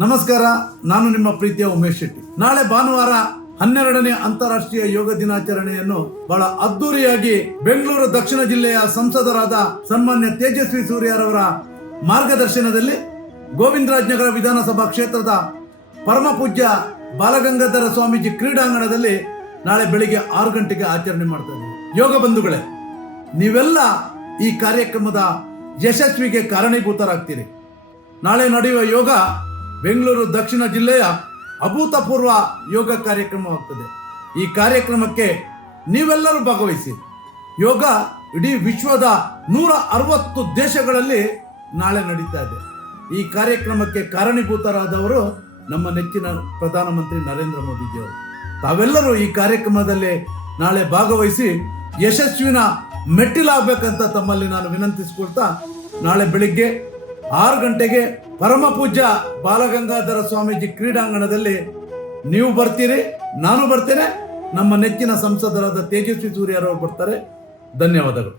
ನಮಸ್ಕಾರ, ನಾನು ನಿಮ್ಮ ಪ್ರೀತಿಯ ಉಮೇಶ್ ಶೆಟ್ಟಿ. ನಾಳೆ ಭಾನುವಾರ 12ನೇ ಅಂತಾರಾಷ್ಟ್ರೀಯ ಯೋಗ ದಿನಾಚರಣೆಯನ್ನು ಬಹಳ ಅದ್ದೂರಿಯಾಗಿ ಬೆಂಗಳೂರು ದಕ್ಷಿಣ ಜಿಲ್ಲೆಯ ಸಂಸದರಾದ ಸನ್ಮಾನ್ಯ ತೇಜಸ್ವಿ ಸೂರ್ಯರವರ ಮಾರ್ಗದರ್ಶನದಲ್ಲಿ ಗೋವಿಂದರಾಜನಗರ ವಿಧಾನಸಭಾ ಕ್ಷೇತ್ರದ ಪರಮ ಪೂಜ್ಯ ಬಾಲಗಂಗಾಧರ ಸ್ವಾಮೀಜಿ ಕ್ರೀಡಾಂಗಣದಲ್ಲಿ ನಾಳೆ ಬೆಳಿಗ್ಗೆ 6 ಗಂಟೆಗೆ ಆಚರಣೆ ಮಾಡ್ತಾ ಇದ್ದೀವಿ. ಯೋಗ ಬಂಧುಗಳೇ, ನೀವೆಲ್ಲ ಈ ಕಾರ್ಯಕ್ರಮದ ಯಶಸ್ವಿಗೆ ಕಾರಣೀಭೂತರಾಗ್ತೀರಿ. ನಾಳೆ ನಡೆಯುವ ಯೋಗ ಬೆಂಗಳೂರು ದಕ್ಷಿಣ ಜಿಲ್ಲೆಯ ಅಭೂತಪೂರ್ವ ಯೋಗ ಕಾರ್ಯಕ್ರಮವಾಗ್ತದೆ. ಈ ಕಾರ್ಯಕ್ರಮಕ್ಕೆ ನೀವೆಲ್ಲರೂ ಭಾಗವಹಿಸಿ. ಯೋಗ ಇಡೀ ವಿಶ್ವದ 160 ದೇಶಗಳಲ್ಲಿ ನಾಳೆ ನಡೀತಾ ಇದೆ. ಈ ಕಾರ್ಯಕ್ರಮಕ್ಕೆ ಕಾರಣೀಭೂತರಾದವರು ನಮ್ಮ ನೆಚ್ಚಿನ ಪ್ರಧಾನಮಂತ್ರಿ ನರೇಂದ್ರ ಮೋದಿಜಿಯವರು. ತಾವೆಲ್ಲರೂ ಈ ಕಾರ್ಯಕ್ರಮದಲ್ಲಿ ನಾಳೆ ಭಾಗವಹಿಸಿ ಯಶಸ್ವಿನ ಮೆಟ್ಟಿಲಾಗಬೇಕಂತ ತಮ್ಮಲ್ಲಿ ನಾನು ವಿನಂತಿಸಿಕೊಳ್ತಾ, ನಾಳೆ ಬೆಳಿಗ್ಗೆ 6 ಗಂಟೆಗೆ ಪರಮ ಪೂಜ್ಯ ಬಾಲಗಂಗಾಧರ ಸ್ವಾಮೀಜಿ ಕ್ರೀಡಾಂಗಣದಲ್ಲಿ ನೀವು ಬರ್ತೀರಿ, ನಾನು ಬರ್ತೇನೆ, ನಮ್ಮ ನೆಚ್ಚಿನ ಸಂಸದರಾದ ತೇಜಸ್ವಿ ಸೂರ್ಯರವರು ಬರ್ತಾರೆ. ಧನ್ಯವಾದಗಳು.